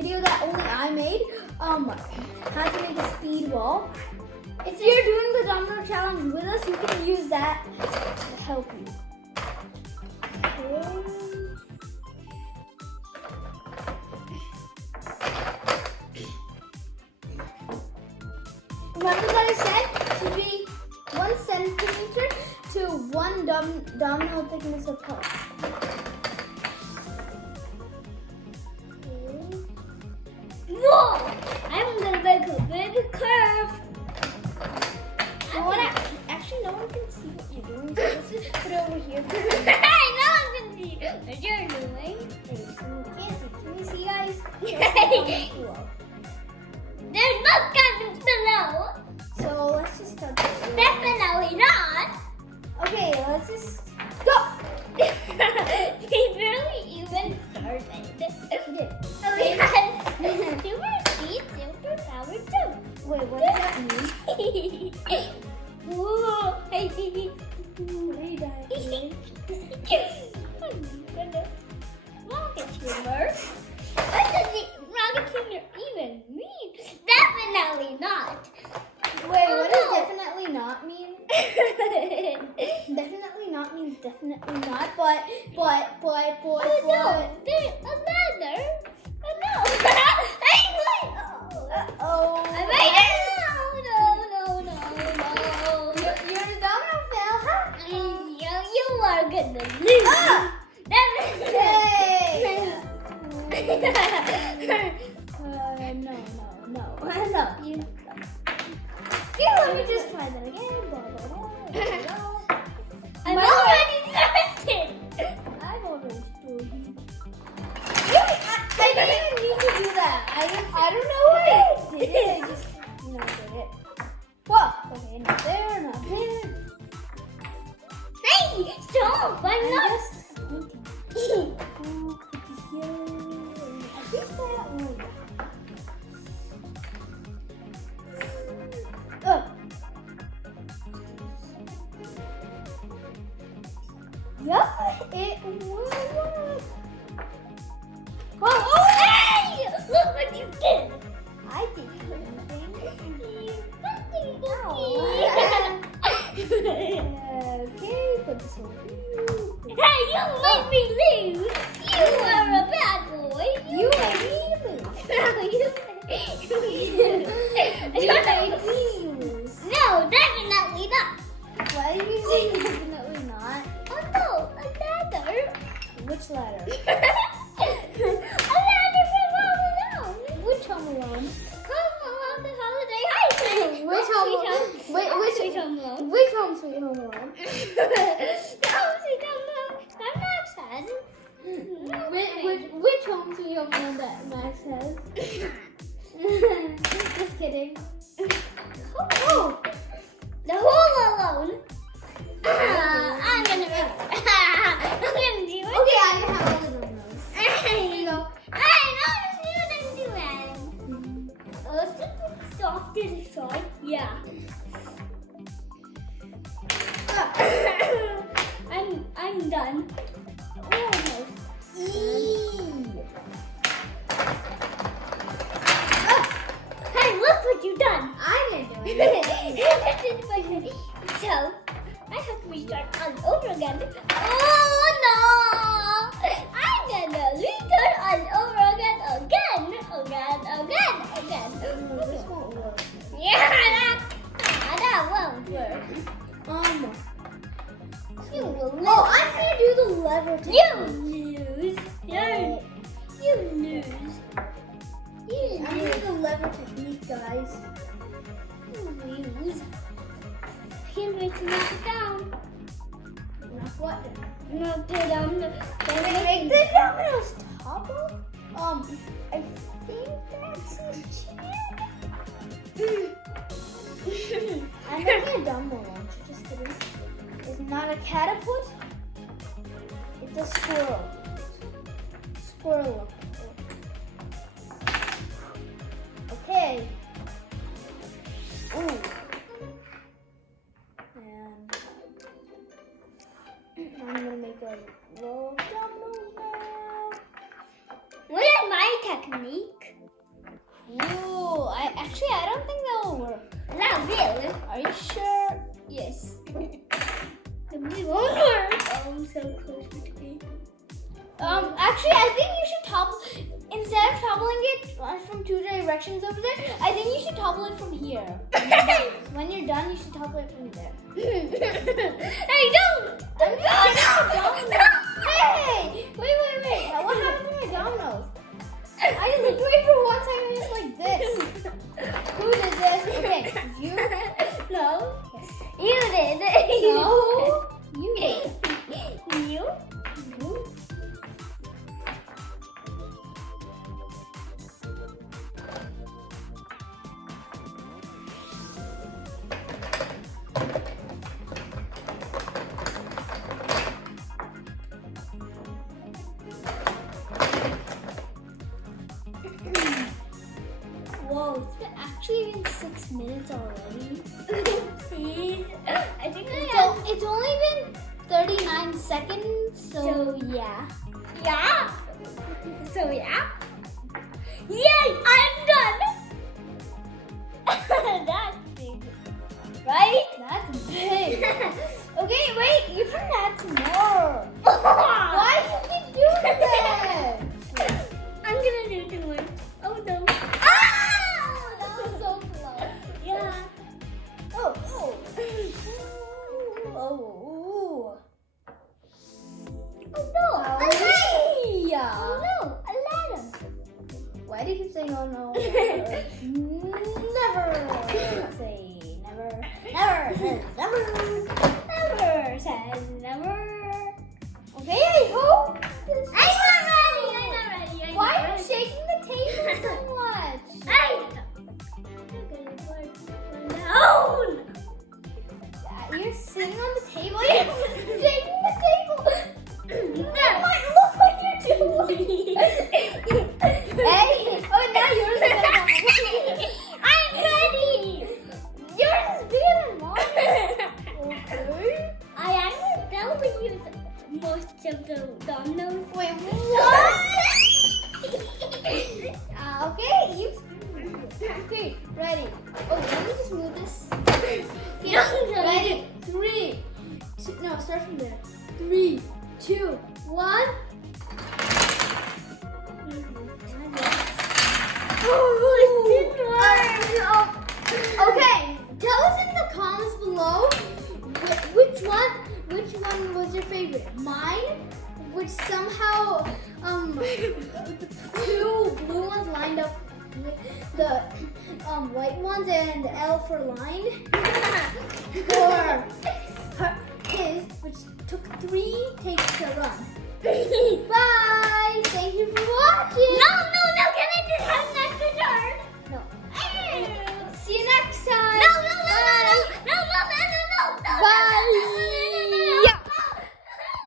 video that only I made. How to make a speed wall. If you're doing the domino challenge with us, you can use that to help you. Okay. Remember that I said to be 1 centimeter to 1 domino thickness apart. Whoa! I'm gonna make a big curve. Actually, no one can see what you're doing. So let's just put it over here. No one can see what you're doing. Can you see, guys? There's no comments below. So let's just start this. Definitely not. Okay, let's just go. He barely even started. He did. Oh, yeah. Super speed, super power too. Wait, what does that mean? Whoa. Hey, What are you doing? Rocket humor. What does the rocket humor even mean? Definitely not. Wait, Oh, what no. does definitely not mean? Definitely not means definitely not, but. Oh no, there's a ladder. Oh no. Uh-oh. I made it. No. You're the domino fail, huh? You are gonna lose. Ah! Yay! No. Here, let me just try that again. Blah, blah, blah, blah, blah. I'm already started. I've already told you. I didn't even need to do that. I don't know why I did it. I just, did it. Whoa. Okay, not there, not there. Hey, stop! I'm not. Just pointing. I think that one. Yep, it worked. Oh, hey! Look what you did. I did anything. You fucking Ow. Okay, put this over here. Hey, you made me lose. You are a bad boy. You made me lose. You made me lose. No, definitely not. Why did you say definitely not? Oh no, a ladder. Which letter? A ladder from Home Alone. Which Home Alone? Home Alone, the holiday heist. Which Home Alone? Wait, Sweet Home Alone. Which Home Sweet Home Alone? Home Sweet Home Alone. I'm not sad. Which Home Sweet Home Alone that Max has? Just kidding. Oh, the Home Alone. I'm gonna make. I'm gonna do it. Okay, I can have all of them. Here you go. Hey, no, you didn't do it. Let's just put soft to the side. Yeah. I'm done. Almost. Hey, look what you've done. I didn't do it. So, I have to restart all over again. Oh no! I'm gonna restart all over again. No, this won't work. Yeah, that won't work. You will lose. Oh, I'm gonna do the lever. You lose. You lose. You I'm lose. doing the lever technique, guys. You lose. I can't wait to knock it down. Knock what? Knock it down. Make the dominoes topple? I think that's a chair. I'm making a domino launcher, just kidding. It's not a catapult. It's a squirrel. Squirrel. Okay. Ooh. And I'm gonna make a row of dominoes now. What is my technique? Ooh, I don't think that will work. Not really. Are you sure? Yes. It won't work. Oh, I'm so close to the game. Actually, I think you should topple, instead of toppling it from two directions over there, I think you should topple it from here. When you're done, you should topple it from there. Hey, don't! I'm just kidding. Hey! Wait. What happened to my dominoes? I just looked away for 1 second just like this. Who did this? Okay, you? No. Yes. You did. No. You did. You? You? Whoa, it's been actually been 6 minutes already. See? I think It's only been 39 seconds, so yeah. Yeah. So yeah. Yay! I'm done. That's big, right? That's big. Okay, wait, you can add some more. Why do you keep doing that? I'm gonna do two more. Oh no. That was so close. Yeah. Oh. Oh. Oh no. A ladder. Hey! Oh no. A ladder. Why do you keep saying oh no? Never say never. Never says never. Never says never. Okay, I hope this. I'm not ready. Why are you shaking the table so much? No. You're sitting on the table. You're shaking the table. That might look like you're doing. Hey. Oh, now yours is better. I'm ready. Yours is bigger than mine. Okay. I accidentally used most of the dominoes. Wait, what? Okay, you. Okay, ready. Oh, let me just move this. Okay, ready. 3, 2. No, start from there. 3, 2, 1. Okay, tell us in the comments below which one was your favorite. Mine, which somehow two blue ones lined up with the white ones and L for line, or his, which took 3 takes to run. Bye. Thank you for watching. No, can I just have an extra turn? No. See you next time. No. Bye.